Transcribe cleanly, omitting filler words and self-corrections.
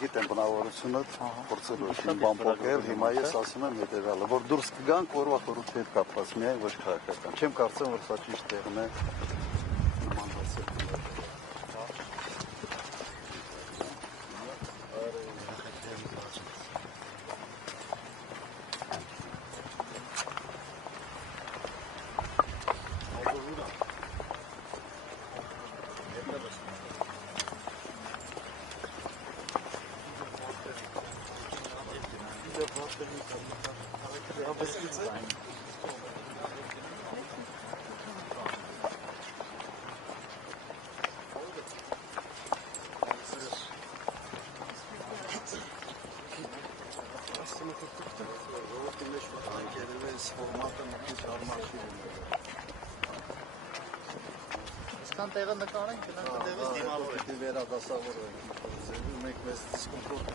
Գիտեմ բնավորությունը փորձելու եմ բամբոկել, հիմա ես ասում եմ հետևյալը, որ դուրս կգանք օրվա խորհրդի հետ կապված միայն ոչ քաղաքական։ Չեմ կարծում, որ սա ճիշտ տեղն է նման հասել։ Տեղը նկարենք, գնանք տեղից դիմավորենք։ Վերադասավորենք, մենք մեզ դիսկոմֆորտ